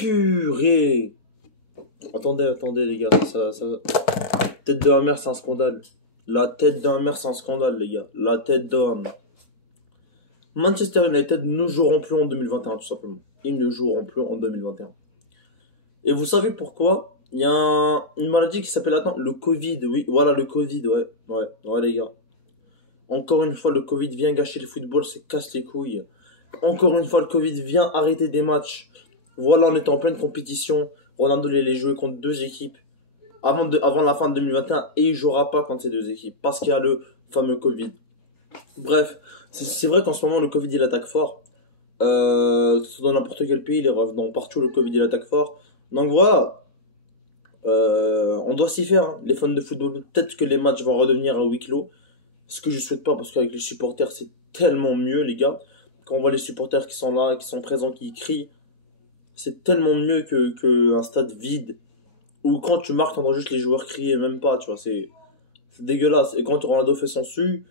Purée. Attendez les gars, Tête de Hammer, c'est un scandale. La tête d'un Hammer, c'est un scandale les gars. La tête d'homme. Manchester United ne joueront plus en 2021 tout simplement. Ils ne joueront plus en 2021. Et vous savez pourquoi? Il y a une maladie qui s'appelle, attends, le Covid. Oui, voilà le Covid, ouais les gars. Encore une fois, le Covid vient gâcher le football, c'est casse les couilles. Encore une fois, le Covid vient arrêter des matchs. Voilà, on est en pleine compétition. Ronaldo allait jouer contre deux équipes avant la fin de 2021 et il jouera pas contre ces deux équipes parce qu'il y a le fameux Covid. Bref, c'est vrai qu'en ce moment le Covid il attaque fort. Que ce soit dans n'importe quel pays, dans partout le Covid il attaque fort. Donc voilà, on doit s'y faire, hein. Les fans de football, peut-être que les matchs vont redevenir à huis clos. Ce que je souhaite pas parce qu'avec les supporters c'est tellement mieux les gars. Quand on voit les supporters qui sont là, qui sont présents, qui crient, c'est tellement mieux que un stade vide. Ou quand tu marques, t'entends juste les joueurs crier, même pas, tu vois, c'est dégueulasse. Et quand Ronaldo fait son su,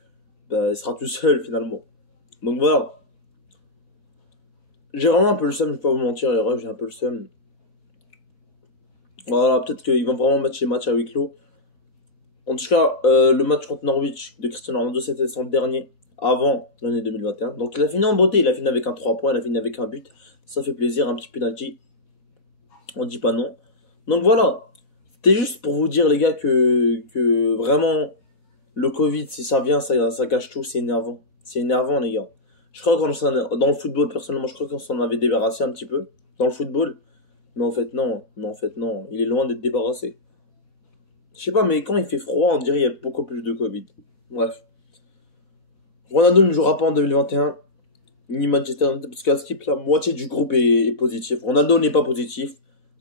bah, il sera tout seul finalement. Donc voilà. J'ai vraiment un peu le seum, je vais pas vous mentir, les refs, j'ai un peu le seum. Voilà, peut-être qu'ils vont vraiment mettre les matchs à huis clos. En tout cas, le match contre Norwich de Cristiano Ronaldo, c'était son dernier avant l'année 2021. Donc il a fini en beauté, il a fini avec un 3 points, il a fini avec un but. Ça fait plaisir, un petit penalty. On dit pas non. Donc voilà. C'était juste pour vous dire les gars que vraiment le Covid, si ça vient, ça gâche tout, c'est énervant. C'est énervant les gars. Je crois dans le football, personnellement, je crois qu'on s'en avait débarrassé un petit peu. Dans le football. Mais en fait non. Il est loin d'être débarrassé. Je sais pas, mais quand il fait froid, on dirait qu'il y a beaucoup plus de Covid. Bref. Ronaldo ne jouera pas en 2021. Ni Manchester United, parce qu'à Skip, la moitié du groupe est positif. Ronaldo n'est pas positif.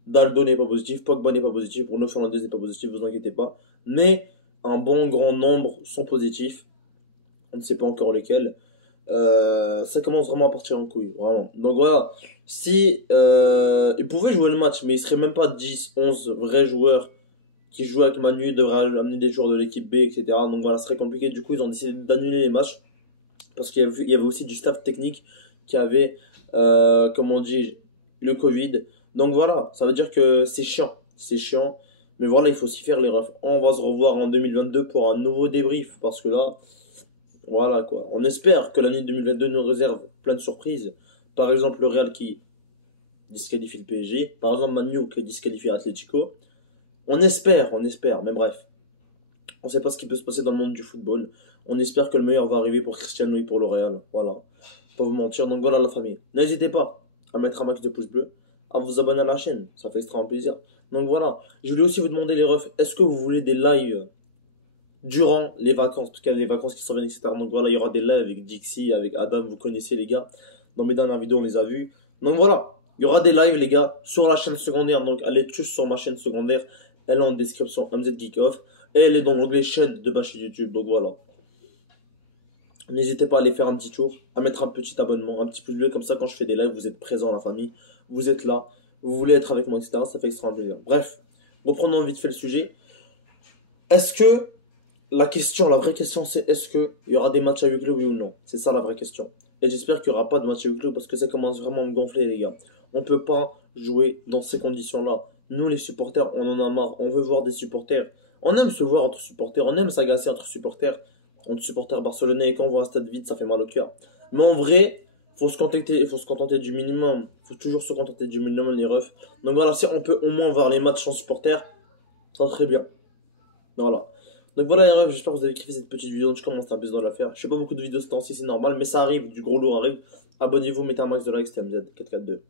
Daldo n'est pas positif. Pogba n'est pas positif. Bruno Fernandes n'est pas positif, vous inquiétez pas. Mais un bon grand nombre sont positifs. On ne sait pas encore lesquels. Ça commence vraiment à partir en couille, vraiment. Donc voilà, si ils pouvaient jouer le match, mais il serait même pas 10, 11 vrais joueurs qui jouent avec Manu, ils devraient amener des joueurs de l'équipe B, etc. Donc voilà, ce serait compliqué. Du coup, ils ont décidé d'annuler les matchs parce qu'il y avait aussi du staff technique qui avait, comment dire, le Covid. Donc voilà, ça veut dire que c'est chiant. Mais voilà, il faut s'y faire les refs. On va se revoir en 2022 pour un nouveau débrief parce que là. Voilà quoi. On espère que l'année 2022 nous réserve plein de surprises. Par exemple, le Real qui disqualifie le PSG. Par exemple, Manu qui disqualifie Atletico. On espère. Mais bref. On ne sait pas ce qui peut se passer dans le monde du football. On espère que le meilleur va arriver pour Cristiano et pour le Real. Voilà. Pas vous mentir. Donc voilà la famille. N'hésitez pas à mettre un max de pouces bleus. À vous abonner à la chaîne. Ça fait extrêmement plaisir. Donc voilà. Je voulais aussi vous demander les refs. Est-ce que vous voulez des lives durant les vacances, parce qu'il y a les vacances qui s'en viennent, etc. Donc voilà, il y aura des lives avec Dixie, avec Adam, vous connaissez les gars. Dans mes dernières vidéos, on les a vus. Donc voilà, il y aura des lives, les gars, sur la chaîne secondaire. Donc allez tous sur ma chaîne secondaire. Elle est en description, MZ Geek Off. Et elle est dans l'onglet chaîne de ma chaîne YouTube. Donc voilà. N'hésitez pas à aller faire un petit tour, à mettre un petit abonnement, un petit pouce bleu. Comme ça, quand je fais des lives, vous êtes présents, la famille. Vous êtes là. Vous voulez être avec moi, etc. Ça fait extrêmement plaisir. Bref, reprenons vite fait le sujet. Est-ce que la vraie question, c'est est-ce qu'il y aura des matchs à huis clos, oui ou non? C'est ça la vraie question. Et j'espère qu'il n'y aura pas de match à huis clos parce que ça commence vraiment à me gonfler, les gars. On ne peut pas jouer dans ces conditions-là. Nous, les supporters, on en a marre. On veut voir des supporters. On aime se voir entre supporters. On aime s'agacer entre supporters. Entre supporters barcelonais. Et quand on voit un stade vide, ça fait mal au cœur. Mais en vrai, faut se contenter du minimum. Faut toujours se contenter du minimum, les refs. Donc voilà, si on peut au moins voir les matchs sans supporters, ça va très bien. Voilà. Donc voilà les refs, j'espère que vous avez kiffé cette petite vidéo. Je commence à un peu dans l'affaire. Je fais pas beaucoup de vidéos ce temps-ci, c'est normal, mais ça arrive, du gros lourd arrive. Abonnez-vous, mettez un max de likes, c'était MZ442.